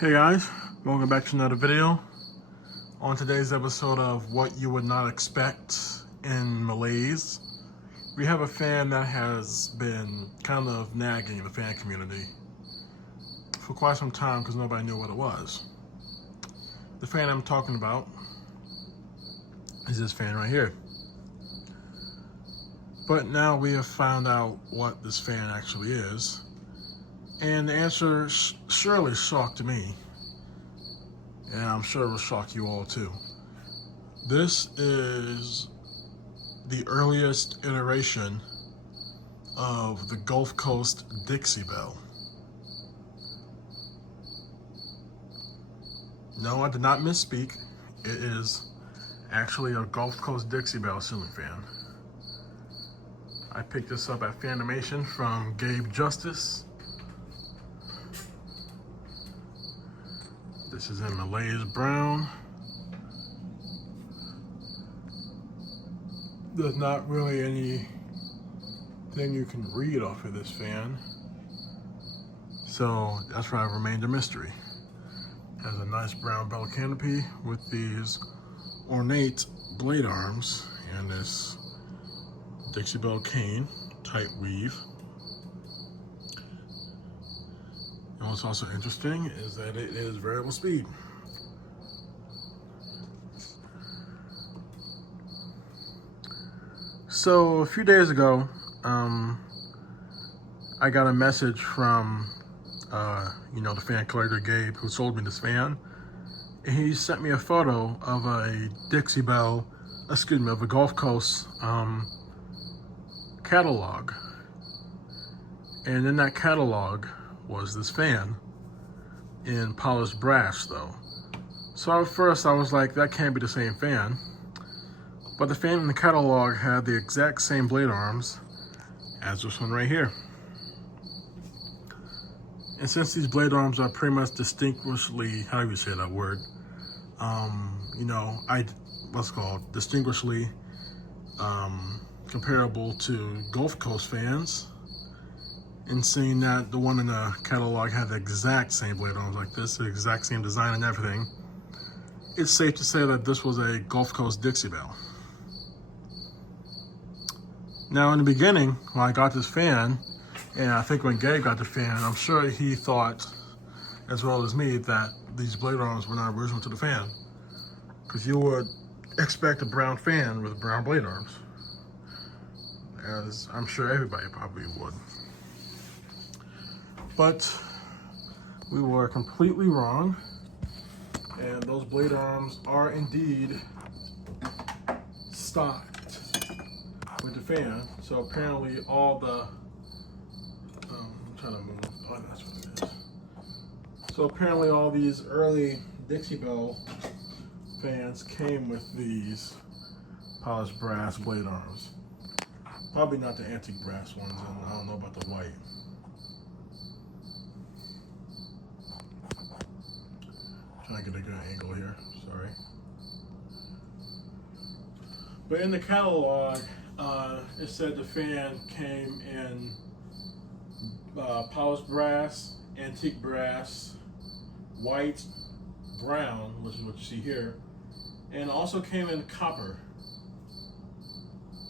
Hey guys, welcome back to another video. On today's episode of What You Would Not Expect in Malaise, we have a fan that has been kind of nagging the fan community for quite some time because nobody knew what it was. The fan I'm talking about is this fan right here. But now we have found out what this fan actually is. And the answer surely shocked me. And I'm sure it will shock you all too. This is the earliest iteration of the Gulf Coast Dixie Belle. No, I did not misspeak. It is actually a Gulf Coast Dixie Belle ceiling fan. I picked this up at Fanimation from Gabe Justice. This is in Malaise brown. There's not really anything you can read off of this fan, so that's why it remained a mystery. Has a nice brown bell canopy with these ornate blade arms and this Dixie Belle cane, tight weave. And what's also interesting is that it is variable speed. So a few days ago, I got a message from, the fan collector Gabe who sold me this fan. And he sent me a photo of a Dixie Belle, of a Gulf Coast catalog. And in that catalog was this fan in polished brass though. So at first I was like, that can't be the same fan. But the fan in the catalog had the exact same blade arms as this one right here. And since these blade arms are pretty much distinguishably, how do you say that word? Distinguishably comparable to Gulf Coast fans. And seeing that the one in the catalog had the exact same blade arms like this, the exact same design and everything, it's safe to say that this was a Gulf Coast Dixie Belle. Now in the beginning, when I got this fan, and I think when Gabe got the fan, I'm sure he thought, as well as me, that these blade arms were not original to the fan. Because you would expect a brown fan with brown blade arms. As I'm sure everybody probably would. But we were completely wrong, and those blade arms are indeed stocked with the fan. So apparently all the, I'm trying to move, oh that's what it is. So apparently all these early Dixie Belle fans came with these polished brass blade arms. Probably not the antique brass ones, and I don't know about the white. Trying to get a good angle here, sorry. But in the catalog, it said the fan came in polished brass, antique brass, white, brown, which is what you see here, and also came in copper,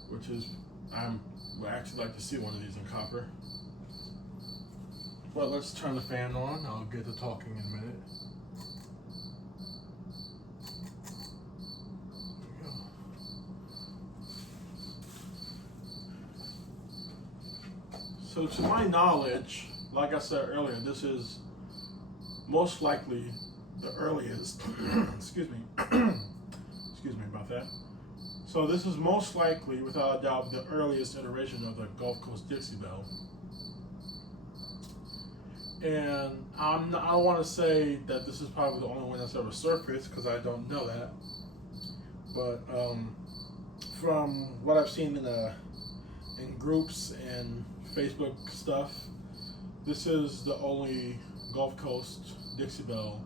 which is, I would actually like to see one of these in copper. But let's turn the fan on. I'll get to talking in a minute. So to my knowledge, like I said earlier, this is most likely the earliest, excuse me about that. So this is most likely, without a doubt, the earliest iteration of the Gulf Coast Dixie Belle. And I don't want to say that this is probably the only one that's ever surfaced, because I don't know that. But from what I've seen in groups and Facebook stuff, this is the only Gulf Coast Dixie Belle.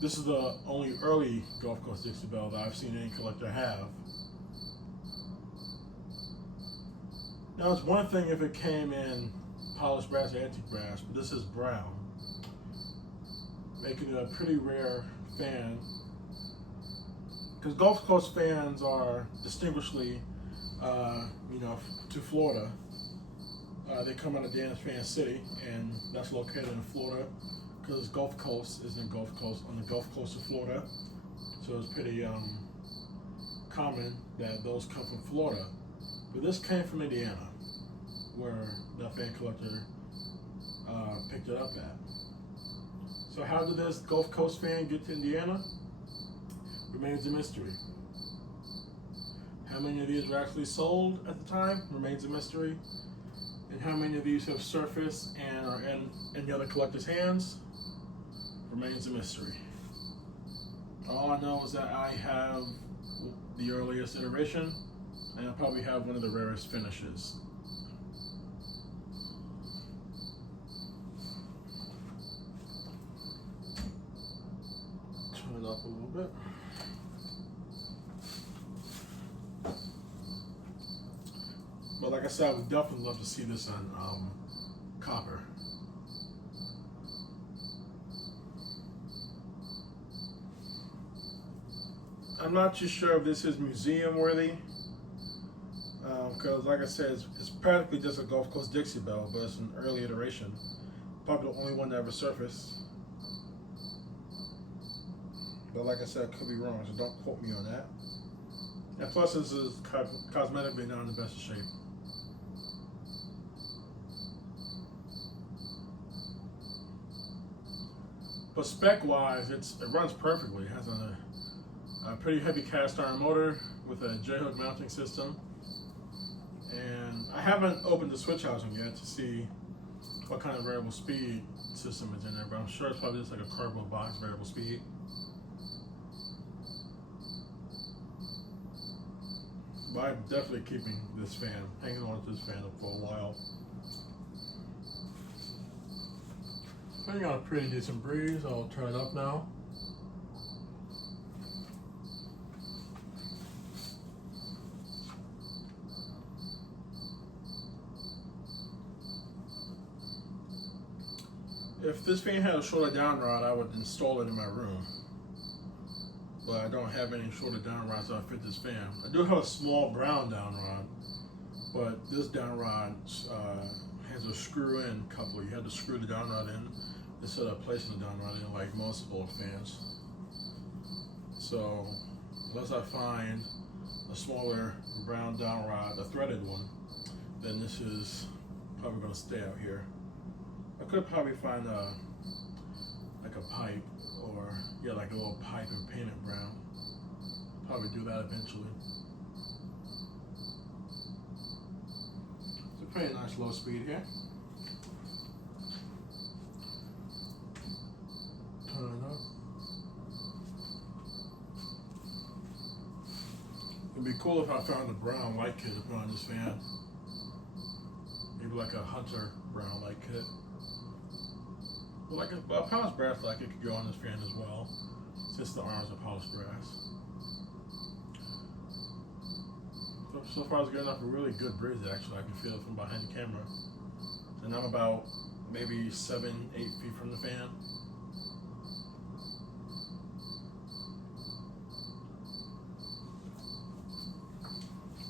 This is the only early Gulf Coast Dixie Belle that I've seen any collector have. Now it's one thing if it came in polished brass or antique brass, but this is brown. making it a pretty rare fan. Because Gulf Coast fans are distinguishedly, to Florida. They come out of Danish Fan City, and that's located in Florida. Because Gulf Coast is on the Gulf Coast of Florida, so it's pretty common that those come from Florida. But this came from Indiana, where the fan collector picked it up at. So how did this Gulf Coast fan get to Indiana? Remains a mystery. How many of these were actually sold at the time? Remains a mystery. And how many of these have surfaced and are in any other collector's hands? Remains a mystery. All I know is that I have the earliest iteration, and I probably have one of the rarest finishes. Turn it up a little bit. But like I said, I would definitely love to see this on copper. I'm not too sure if this is museum worthy, because like I said, it's practically just a Gulf Coast Dixie Belle, but it's an early iteration. Probably the only one that ever surfaced. But like I said, I could be wrong, so don't quote me on that. And plus, this is cosmetically not in the best of shape. But spec-wise, it runs perfectly. It has a pretty heavy cast iron motor with a J-hook mounting system. And I haven't opened the switch housing yet to see what kind of variable speed system is in there, but I'm sure it's probably just like a cardboard box variable speed. But I'm definitely keeping this fan, hanging on to this fan for a while. I got a pretty decent breeze. I'll turn it up now. If this fan had a shorter down rod, I would install it in my room. But I don't have any shorter down rods that fit this fan. I do have a small brown down rod, but this down rod has a screw-in coupler. You have to screw the down rod in instead of placing the down rod in like most old fans. So unless I find a smaller brown down rod, a threaded one, then this is probably going to stay out here. I could probably find like a pipe, or like a little pipe and paint it brown. Probably do that eventually. It's a pretty nice low speed here. Turn it up. It'd be cool if I found a brown light kit to put on this fan. Maybe like a Hunter brown light kit. But like a polished brass light kit could go on this fan as well, since the arms are polished brass. So far it's good enough for a really good breeze actually. I can feel it from behind the camera. And I'm about maybe 7-8 feet from the fan.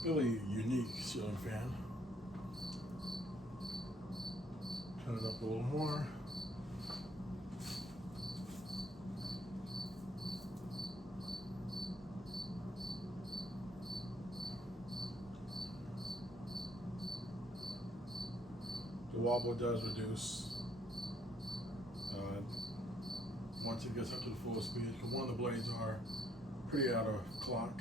Really unique ceiling fan. Turn it up a little more. The wobble does reduce once it gets up to the full speed, because one of the blades are pretty out of clock.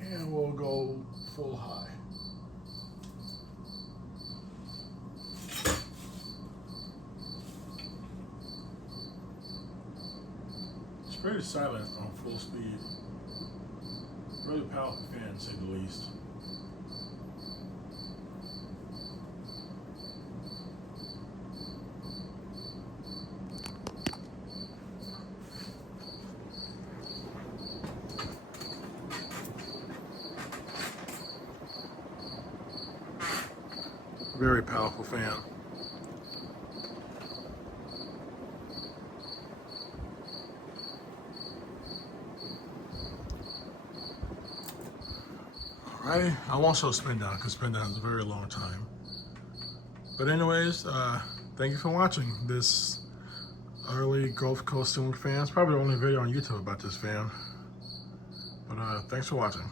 And we'll go full high. It's pretty silent on full speed. Really powerful fan, to say the least. Very powerful fan. I won't show spin down because spin down is a very long time. But anyways, thank you for watching this early Gulf Coast Swing fan. It's probably the only video on YouTube about this fan. But thanks for watching.